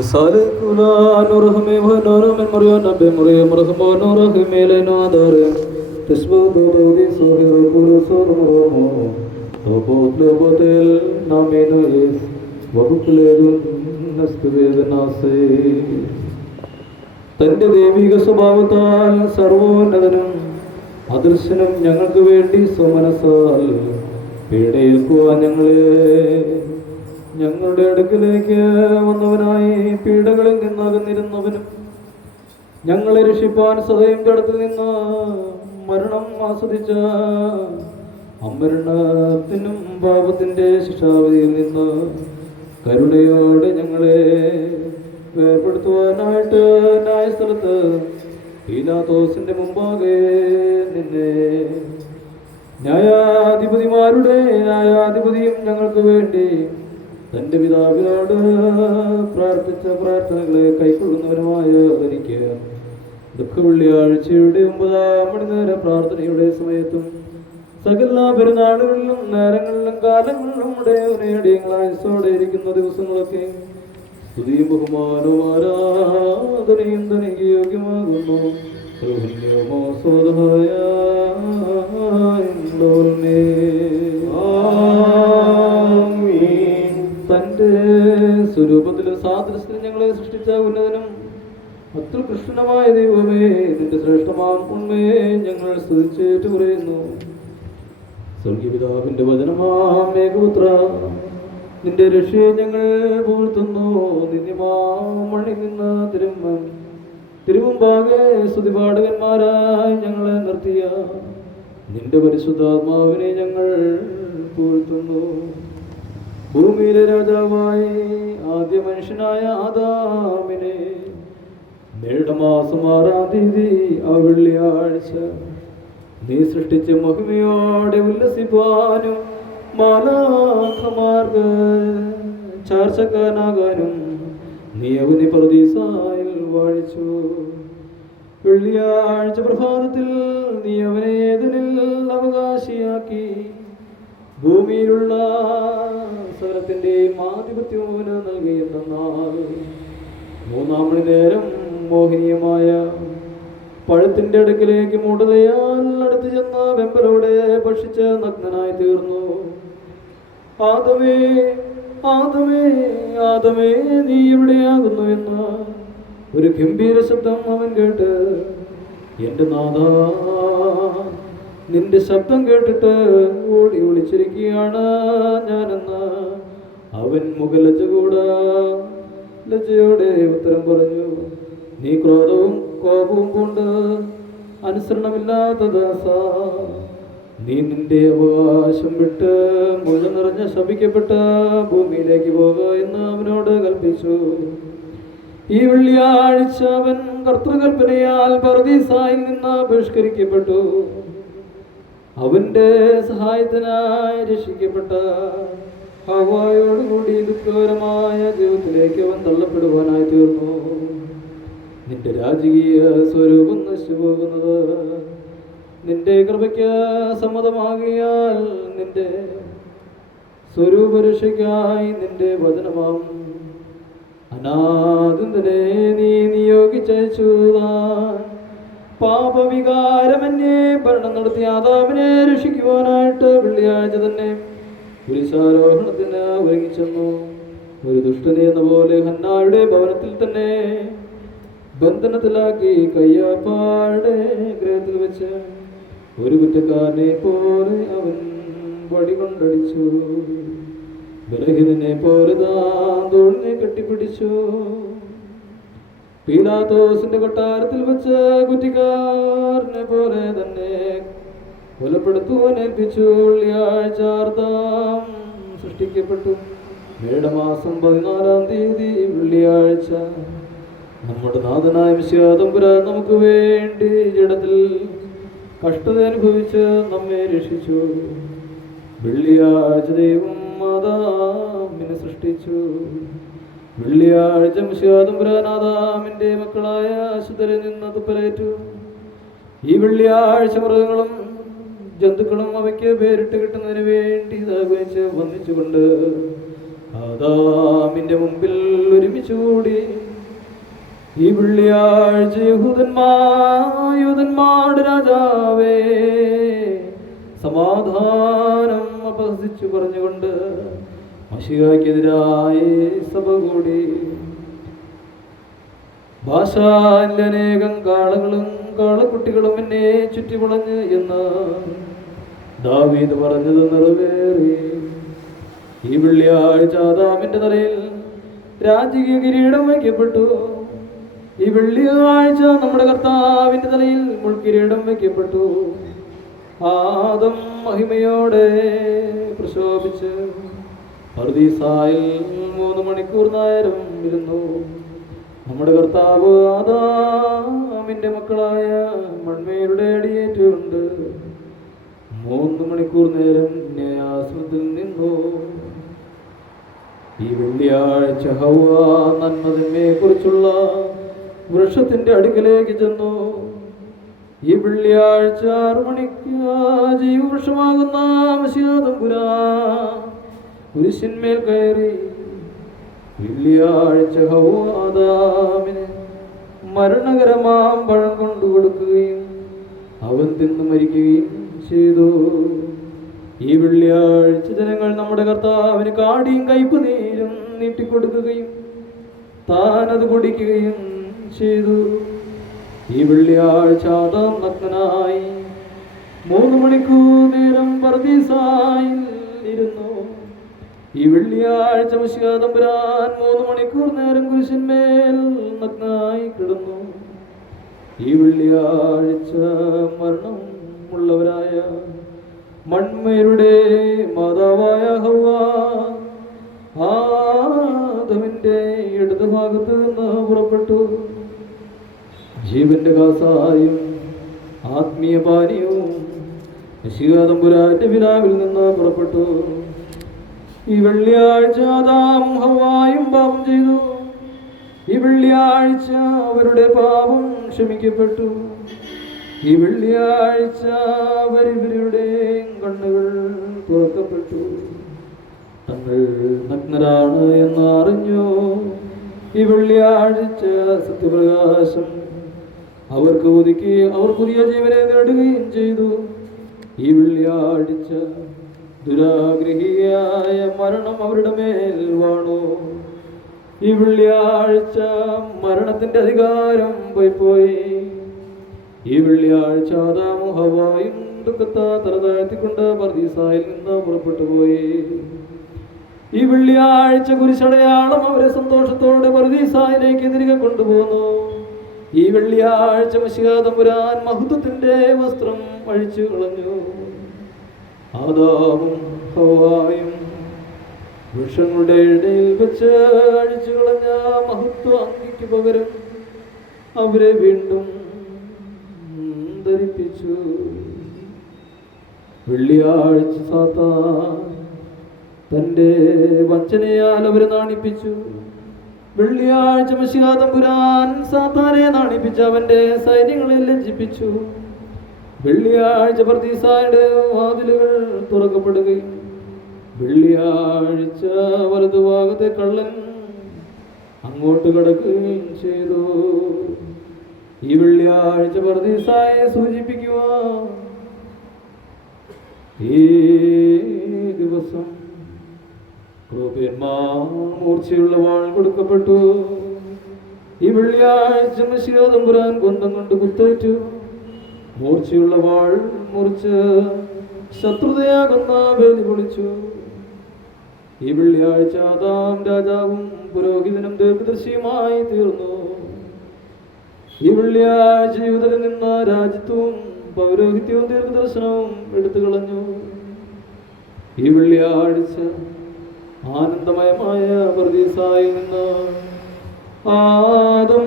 Sale kula nurhme bhanor men murya nabe murya murhmo nurhme le nadare tisbu dodi sohir pur sormo tobot lobotel namenois വകുപ്പിലേതും നസ്തുവേദനാസേ തന്റെ ദൈവിക സ്വഭാവത്താൽ സർവോന്നതനും അദൃശ്യനും ഞങ്ങൾക്ക് വേണ്ടി സ്വമനസാൽ പീഡയേൽക്കുവാൻ ഞങ്ങളുടെ അടുക്കിലേക്ക് വന്നവനായി പീഡകളിൽ നിന്നകന്നിരുന്നവനും ഞങ്ങളെ രക്ഷിപ്പാൻ സദയം കടത്തിൽ നിന്ന് മരണം ആസ്വദിച്ച അമരണത്തിനും പാപത്തിന്റെ ശിക്ഷാവിധിയിൽ നിന്ന് കരുണയോടെ ഞങ്ങളെ വേർപെടുത്തുവാനായിട്ട് ന്യായസ്ഥലത്ത് പീലാത്തോസിന്റെ മുമ്പാകെ നിന്നെ ന്യായാധിപതിമാരുടെ ന്യായാധിപതിയും ഞങ്ങൾക്ക് വേണ്ടി തന്റെ പിതാവിനോട് പ്രാർത്ഥിച്ച പ്രാർത്ഥനകളെ കൈക്കൊള്ളുന്നവനുമായ എനിക്ക് ദുഃഖവെള്ളിയാഴ്ചയുടെ 9-ാം മണിനേര പ്രാർത്ഥനയുടെ സമയത്തും സകല പെരുന്നാളുകളിലും നേരങ്ങളിലും കാലങ്ങളിലും ഉടയവനേടിയങ്ങളായസോടെ ഇരിക്കുന്ന ദിവസങ്ങളൊക്കെ സ്തുതിയും ബഹുമാനവും ആരാധനയും തനിക്ക് യോഗ്യമാകുന്നു. തന്റെ സ്വരൂപത്തിലും സാദൃശ്യത്തിലും ഞങ്ങളെ സൃഷ്ടിച്ച ഉന്നതനും അത്യുത്കൃഷ്ടനുമായ ദൈവമേ, നിന്റെ ശ്രേഷ്ഠമാം ഉണ്മയെ ഞങ്ങൾ സ്തുതിച്ചേറ്റു പറയുന്നു. സ്വർഗീയപിതാവിന്റെ വചനമാം ഏകപുത്ര, നിന്റെ രക്ഷയെ ഞങ്ങൾ പുകഴ്ത്തുന്നു. നിത്യമാമണി നിന്ന് തിരുമുമ്പാകെ സ്തുതിപാഠകന്മാരായി ഞങ്ങളെ നിർത്തിയ നിന്റെ പരിശുദ്ധാത്മാവിനെ ഞങ്ങൾ പുകഴ്ത്തുന്നു. ഭൂമിയിലെ രാജാവായി ആദ്യ മനുഷ്യനായ ആദാമിനെ മേടമാസം 6-ാം തീയതി ആ വെള്ളിയാഴ്ച നീ സൃഷ്ടിച്ച മഹിമയോടെ ഉല്ലസിപ്പാനും മാലാഖമാർക്ക് ചാർച്ചക്കാരനാകാനും നീ അവനെ പറുദീസായിൽ വാഴിച്ചു. വെള്ളിയാഴ്ച പ്രഭാതത്തിൽ നീ അവനെ ഏദനിൽ അവകാശിയാക്കി. ഭൂമിയിലുള്ള സകലത്തിൻ്റെയും ആധിപത്യവും നൽകിയെന്നാൽ 3-ാം മണി നേരം മോഹിനിയമായ പഴത്തിന്റെ അടുക്കിലേക്ക് മൂടതയാൽ അടുത്ത് ചെന്ന് വെമ്പലോടെ ഭക്ഷിച്ച് നഗ്നനായി തീർന്നു. ആദമേ ആദമേ ആദമേ, നീ എവിടെയാകുന്നു എന്ന് ഒരു ഗംഭീര ശബ്ദം അവൻ കേട്ട്, എന്റെ നാഥാ, നിന്റെ ശബ്ദം കേട്ടിട്ട് ഓടി ഒളിച്ചിരിക്കുകയാണ് ഞാനെന്ന് അവൻ ലജ്ജയോടെ ഉത്തരം പറഞ്ഞു. നീ ക്രോധവും കോപവും കൊണ്ട് അനുസരണമില്ലാത്ത ദാസ, നീ നിന്റെ അവകാശം വിട്ട് മുഴ നിറഞ്ഞ ശപിക്കപ്പെട്ട ഭൂമിയിലേക്ക് പോകുക എന്ന് അവനോട് കൽപ്പിച്ചു. ഈ വെള്ളിയാഴ്ച അവൻ കർത്തൃകൽപ്പനയാൽ പറുദീസായിൽ നിന്ന് ബഹിഷ്കരിക്കപ്പെട്ടു. അവന്റെ സഹായത്തിനായി രക്ഷിക്കപ്പെട്ട ഹവ്വായോടുകൂടി ദുഃഖകരമായ ജീവിതത്തിലേക്ക് അവൻ തള്ളപ്പെടുവാനായി തീർന്നു. നിന്റെ രാജകീയ സ്വരൂപം നശിച്ചുപോകുന്നത് നിന്റെ കൃപയ്ക്ക് സമ്മതമാകിയാൽ നിന്റെ സ്വരൂപരക്ഷയ്ക്കായി നിന്റെ വചനമാം അനാദിതനെ നീ നിയോഗിച്ചയച്ചു. പാപവികാരമെന്നെ ഭരണം നടത്തിയ ആദാമിനെ രക്ഷിക്കുവാനായിട്ട് വെള്ളിയാഴ്ച തന്നെ കുരിശാരോഹണത്തിന് ഒരുങ്ങിച്ചെന്നു. ഒരു ദുഷ്ടനെ എന്ന പോലെ ഹന്നായുടെ ഭവനത്തിൽ തന്നെ ബന്ധനത്തിലാക്കി കയ്യാപ്പായുടെ ഗൃഹത്തിൽ വെച്ച് ഒരു കുറ്റക്കാരനെ പോലെ അവൻ വടി കൊണ്ടടിച്ചു. ബലഹീനനെ പോലെ തോളിനെ കെട്ടിപ്പിടിച്ചു. പീലാത്തോസിന്റെ കൊട്ടാരത്തിൽ വെച്ച് കുറ്റക്കാരനെ പോലെ തന്നെ കൊലപ്പെടുത്തുവാൻ ഏൽപ്പിച്ചു. വെള്ളിയാഴ്ച ആർദ്ദം സൃഷ്ടിക്കപ്പെട്ടു. മേടമാസം 14-ാം തീയതി വെള്ളിയാഴ്ച നമ്മുടെ നാഥനായ മിശിഹാ തമ്പുരാൻ നമുക്ക് വേണ്ടി ജഡത്തിൽ കഷ്ടത അനുഭവിച്ച് നമ്മെ രക്ഷിച്ചു. വെള്ളിയാഴ്ച ദൈവം ആദാമിനെ സൃഷ്ടിച്ചു. വെള്ളിയാഴ്ച മിശിഹാ തമ്പുരാൻ ആദാമിന്റെ മക്കളായ അശുദ്ധരിൽ നിന്ന് തുപ്പലേറ്റു. ഈ വെള്ളിയാഴ്ച മൃഗങ്ങളും ജന്തുക്കളും അവയ്ക്ക് പേരിട്ട് കിട്ടുന്നതിന് വേണ്ടി വന്നിച്ചുകൊണ്ട് ആദാമിന്റെ മുമ്പിൽ ഒരുമിച്ച് കൂടി. ഈ വെള്ളിയാഴ്ച യൂദന്മാരുടെ രാജാവേ, സമാധാനം അപഹസിച്ചു പറഞ്ഞുകൊണ്ട് മശിഹായ്ക്കെതിരായി സഭ കൂടി. ഭാഷാന്റെ അനേകം കാളകളും കാളക്കുട്ടികളും എന്നെ ചുറ്റിമുളഞ്ഞ് എന്ന് ദാവീദ് പറഞ്ഞത് നിറവേറി. ഈ വെള്ളിയാഴ്ച ആദാമിന്റെ തലയിൽ രാജകീയ കിരീടം വയ്ക്കപ്പെട്ടു. ഈ വെള്ളിയാഴ്ച നമ്മുടെ കർത്താവിന്റെ തലയിൽ മുൾക്കിരീടം വയ്ക്കപ്പെട്ടു. ആദം മഹിമയോടെ പ്രശോഭിച്ച് പർദീസായിൽ 3 മണിക്കൂർ നേരം ഇരുന്നു. നമ്മുടെ കർത്താവ് ആദാമിന്റെ മക്കളായ മൺമേരുടെ അടിയേറ്റുകൊണ്ട് 3 മണിക്കൂർ നേരം ന്യായാസനത്തിൽ നിന്നു. ഈ വെള്ളിയാഴ്ച ഹവ്വ നന്മതിന്മയെ കുറിച്ചുള്ള വൃക്ഷത്തിന്റെ അടുക്കലേക്ക് ചെന്നു. ഈ വെള്ളിയാഴ്ച 6 മണിക്ക് ജീവവൃക്ഷമാകുന്ന മശിഹാ തമ്പുരാൻ കുരിശിന്മേൽ കയറി. വെള്ളിയാഴ്ച ഹവ്വ ആദാമിന് മരണകരമാം പഴം കൊണ്ടു കൊടുക്കുകയും അവൻ തിന്നു മരിക്കുകയും ചെയ്തു. ഈ വെള്ളിയാഴ്ച ജനങ്ങൾ നമ്മുടെ കർത്താവിന് കാടിയും കയ്പ് നീരും നീട്ടിക്കൊടുക്കുകയും താനത് കുടിക്കുകയും ചെയ്തു. ഈ വെള്ളിയാഴ്ച ആദാം നഗ്നനായി 3 മണിക്കൂർ നേരം പർദീസായിൽ ഇരുന്നു. ഈ വെള്ളിയാഴ്ച മശിഹാ തമ്പുരാൻ 3 മണിക്കൂർ നേരം കുരിശിന്മേൽ നഗ്നനായി കിടന്നു. ഈ വെള്ളിയാഴ്ച മരണം ഉള്ളവരായ മൺമയരുടെ മാതാവായ ഹവ്വ ആദമിന്റെ ഇടതുഭാഗത്ത് നിന്ന് പുറപ്പെട്ടു. ജീവന്റെ കാസായും ആത്മീയ പാനീയവും മശിഹാ തമ്പുരാന്റെ പിതാവിൽ നിന്ന് പുറപ്പെട്ടു. ഈ വെള്ളിയാഴ്ച ആദാമും ഹവ്വായും പാപം ചെയ്തു. ഈ വെള്ളിയാഴ്ച അവരുടെ പാപം ക്ഷമിക്കപ്പെട്ടു. ഈ വെള്ളിയാഴ്ച അവരുടെ കണ്ണുകൾ തുറക്കപ്പെട്ടു. തങ്ങൾ നഗ്നരാണ് എന്ന് അറിഞ്ഞു. ഈ വെള്ളിയാഴ്ച സത്യപ്രകാശം അവർക്ക് ഒതുക്കി അവർ പുതിയ ജീവനെ നേടുകയും ചെയ്തു. ഈ വെള്ളിയാഴ്ച ദുരാഗ്രഹിയായ മരണം അവരുടെ മേൽ വാണു. ഈ വെള്ളിയാഴ്ച മരണത്തിന്റെ അധികാരം പോയി. ഈ വെള്ളിയാഴ്ച ആദാമും ഹവ്വായും ദുഃഖത്താ തല താഴ്ത്തിക്കൊണ്ട് പർദീസായിൽ നിന്ന് പുറപ്പെട്ടു പോയി. ഈ വെള്ളിയാഴ്ച കുരിശടയാളം അവരെ സന്തോഷത്തോടെ പർദീസായിലേക്ക് തിരികെ കൊണ്ടുപോന്നു. ഈ വെള്ളിയാഴ്ച മശിഹാ തമ്പുരാൻ മഹത്വത്തിന്റെ വസ്ത്രം അഴിച്ചു കളഞ്ഞു. ആദാമും ഹവ്വായും വൃക്ഷങ്ങളുടെ ഇടയിൽ വെച്ച് അഴിച്ചു കളഞ്ഞ മഹത്വ അങ്കിക്ക് പകരം അവരെ വീണ്ടും ധരിപ്പിച്ചു. വെള്ളിയാഴ്ച സാത്താൻ തന്റെ വഞ്ചനയാൽ അവരെ നാണിപ്പിച്ചു. വെള്ളിയാഴ്ച മശിഹാ തമ്പുരാൻ സാത്താനെ നാണിപ്പിച്ച് അവന്റെ സൈന്യങ്ങളെ ലജ്ജിപ്പിച്ചു. വെള്ളിയാഴ്ച പർദീസായുടെ വാതിലുകൾ തുറക്കപ്പെടുകയും വെള്ളിയാഴ്ച വലതുഭാഗത്തെ കള്ളൻ അങ്ങോട്ട് കടക്കുകയും ചെയ്തു. ഈ വെള്ളിയാഴ്ച പർദീസായെ സൂചിപ്പിക്കുക. ഈ ദിവസം മൂർച്ചയുള്ള വാൾ കൊടുക്കപ്പെട്ടു. ഈ വെള്ളിയാഴ്ച മശിഹാ തമ്പുരാൻ കുന്തം കൊണ്ട് കുത്തേറ്റു. മൂർച്ചയുള്ള വാൾ മുറിച്ച് ശത്രുതയാകുന്ന വേലി പൊളിച്ചു. ഈ വെള്ളിയാഴ്ച ആദാം രാജാവും പുരോഹിതനും ദീർഘദർശിയുമായി തീർന്നു. ഈ വെള്ളിയാഴ്ച യൂദരിൽ നിന്ന രാജ്യത്വവും പൗരോഹിത്യവും ദീർഘദർശനവും എടുത്തു കളഞ്ഞു. ഈ വെള്ളിയാഴ്ച ആനന്ദമയമായ പർദീസായിൽ നിന്ന് ആദം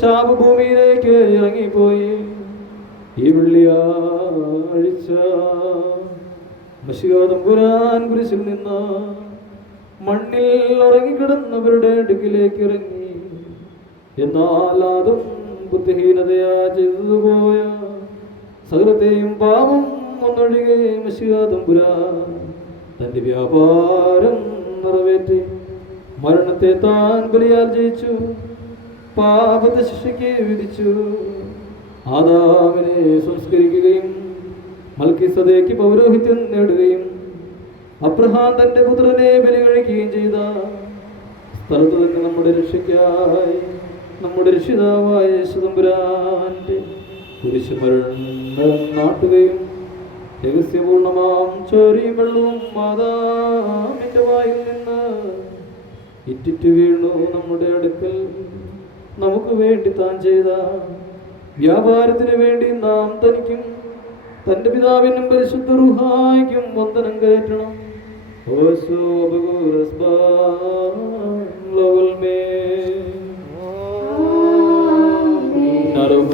ശാപഭൂമിയിലേക്ക് ഇറങ്ങിപ്പോയി. ഈ വെള്ളിയാഴ്ച മശിഹാ തമ്പുരാൻ കുരിശിൽ നിന്ന് മണ്ണിൽ ഉറങ്ങിക്കിടന്നവരുടെ അടുക്കിലേക്ക് ഇറങ്ങി. എന്നാൽ ആദം ബുദ്ധിഹീനതയാ ചെയ്തതുപോയ സകലത്തെയും പാപം ഒന്നൊഴികെ മശിഹാ തമ്പുരാൻ തന്റെ വ്യാപാരം നിറവേറ്റി മരണത്തെ താൻ ബലിയാൽ ജയിച്ചു, പാപത്തെ ശിക്ഷയ്ക്ക് വിധിച്ചു. ആദാമിനെ സംസ്കരിക്കുകയും മൽക്കീസദേക്ക് പൗരോഹിത്യം നേടുകയും അബ്രഹാം തന്റെ പുത്രനെ ബലി കഴിക്കുകയും ചെയ്ത സ്ഥലത്ത് തന്നെ നമ്മുടെ രക്ഷയ്ക്കായി നമ്മുടെ രക്ഷിതാവായ യേശുതമ്പുരാന്റെ കുരിശുമരണം നാട്ടുകയും രഹസ്യപൂർണമാം ചോരയും വെള്ളവും മാതാവിന്റെ വായിൽ നിന്ന് ഇറ്റിറ്റു വീണു നമ്മുടെ അടുക്കൽ നമുക്ക് വേണ്ടി താൻ ചെയ്ത വ്യാപാരത്തിന് വേണ്ടി നാം തനിക്കും തന്റെ പിതാവിനും പരിശുദ്ധ റൂഹായ്ക്കും വന്ദനം കയറ്റണം. Narok